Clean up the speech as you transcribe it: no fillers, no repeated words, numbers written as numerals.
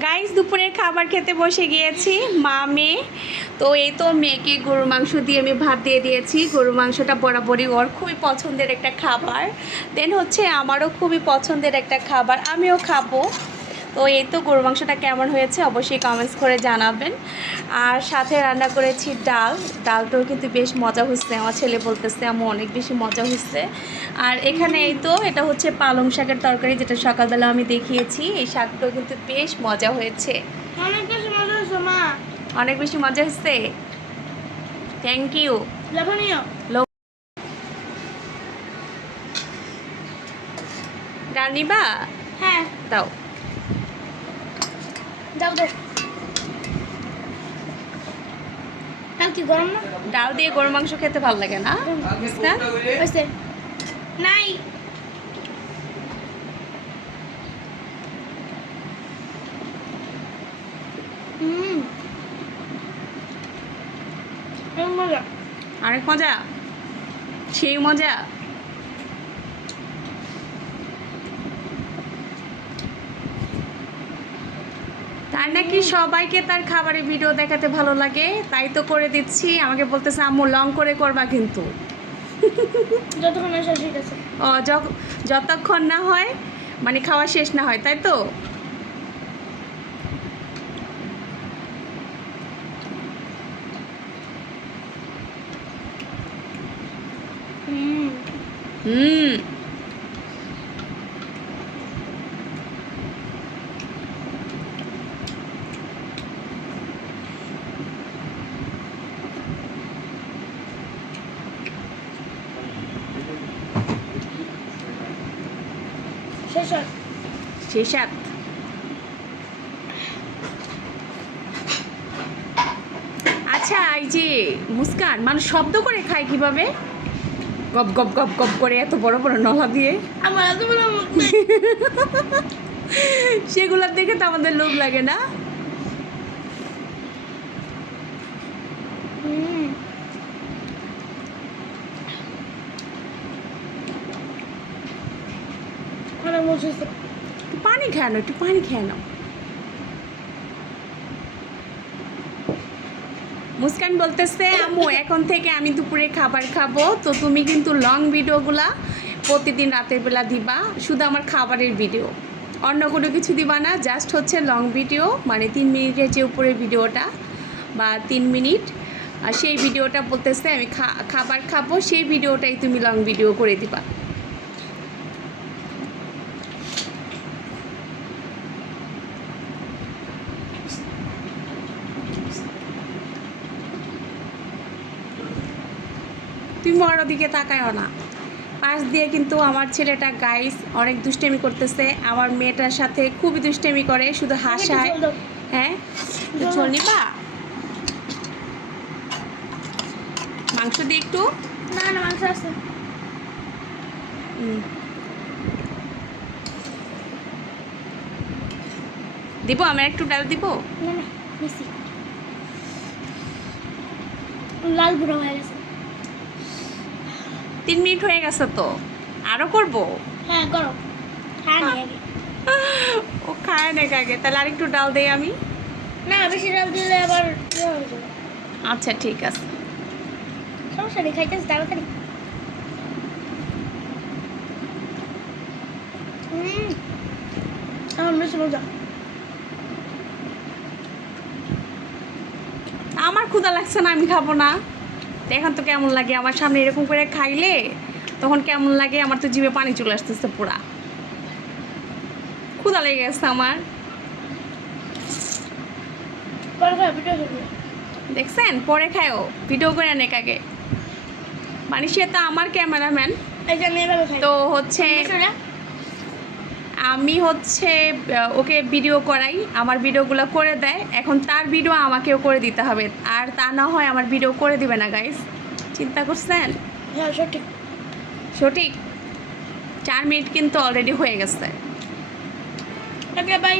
Guys দুপুরের খাবার খেতে বসে গিয়েছি মা মেয়ে। তো এই তো মেয়েকে গরুর মাংস দিয়ে আমি ভাত দিয়ে দিয়েছি। গরুর মাংসটা বরাবরই ওর খুবই পছন্দের একটা খাবার। দেন হচ্ছে আমারও খুবই পছন্দের একটা খাবার, আমিও খাবো। তো এই তো গরুর মাংসটা কেমন হয়েছে অবশ্যই কমেন্টস করে জানাবেন। আর সাথে রান্না করেছি ডাল। ডালটাও কিন্তু বেশ মজা হচ্ছে, আমার ছেলে বলতেছে আম্মু অনেক বেশি মজা হচ্ছে। আর এখানে এই তো এটা হচ্ছে পালং শাকের তরকারি, যেটা সকালবেলা আমি দেখিয়েছি। এই শাকটাও কিন্তু বেশ মজা হয়েছে, অনেক বেশি মজা হয়েছে মা। অনেক বেশি মজা হচ্ছে। Thank you. লাবণীয়। ডাল নিবা? হ্যাঁ দাও। দাও দাও। ডাল কি গরম না? ডাল দিয়ে গরুর মাংস খেতে ভালো লাগে না? না? হয়েছে নাই। মজা। অনেক মজা, সেই মজা। তার নাকি সবাইকে তার খাবারের ভিডিও দেখাতে ভালো লাগে, তাই তো করে দিচ্ছি। আমাকে বলতেছে আম্মু লং করে করবা কিন্তু। যতক্ষণ আসা ঠিক আছে। ও যতক্ষণ না হয়, মানে খাওয়া শেষ না হয়, তাই তো। হুম। শেষ। শেষাত। আচ্ছা, এই যে মুস্কান মানুষ শব্দ করে খায় কিভাবে? গপ গপ গপ গপ করে এত বড় বড় নলা দিয়ে। আমার এত বড় মুখ নেই। সেগুলো দেখে তো আমাদের লোভ লাগে না? অনেক মজা হয়েছে। একটু পানি খেয়ে নাও, একটু পানি খেয়ে নাও। মুস্কান বলতেছে আম্মু এখন থেকে আমি দুপুরে খাবার খাবো, তো তুমি কিন্তু লং ভিডিওগুলা প্রতিদিন রাতের বেলা দিবা, শুধু আমার খাবারের ভিডিও, অন্য কোনো কিছু দিবা না। জাস্ট হচ্ছে লং ভিডিও, মানে 3 মিনিটের যে উপরে ভিডিওটা বা 3 মিনিট, আর সেই ভিডিওটা বলতেছে আমি খাবার খাবো, সেই ভিডিওটাই তুমি লং ভিডিও করে দিবা। তুমি বড় দিকে তাকায়ও না। পাশ দিয়ে কিন্তু আমার ছেলেটা গাইস অনেক দুষ্টেমি করতেছে, আমার মেয়েটার সাথে খুবই দুষ্টেমি করে, শুধু হাসায়। হ্যাঁ, ঝোল নিবা? মাংস দিয়ে একটু। না না মাংস আছে। দিব, আমি একটু ডাল দিব। না না বেশি লাল বুড়ো হয়ে গেছে। 3 মিনিট হয়ে গেছে তো, আরও করবো? হ্যাঁ করো। হ্যাঁ নিয়ে আগে। ও খায় না আগে, তাহলে আর একটু ডাল দেই আমি। না বেশি ডাল দিলে আবার ইয়ে হয়ে যাবে। আচ্ছা ঠিক আছে। সমস্যা নেই, খাইতেছি তাড়াতাড়ি। আমার বেশি মজা। আমার ক্ষুধা লাগছে না, আমি খাবো না। এখন তো কেমন লাগে আমার সামনে এরকম করে খাইলে, তখন কেমন লাগে? আমার তো জিভে পানি চলে আসতেছে পুরা, ক্ষুধা লেগে গেছে আমার। পরে খাই ভিডিও করবো। দেখছেন, পরে খায়ও, ভিডিও করে অনেক আগে। মানে সে তো আমার ক্যামেরাম্যান, এই যে আমি এভাবে খাই। তো হচ্ছে আমি হচ্ছে ওকে ভিডিও করাই, আমার ভিডিওগুলো করে দেয়, এখন তার ভিডিও আমাকেও করে দিতে হবে, আর তা না হয় আমার ভিডিও করে দিবে না গাইস। চিন্তা করছেন? হ্যাঁ সঠিক সঠিক। 4 মিনিট কিন্তু অলরেডি হয়ে গেছে। Okay bye.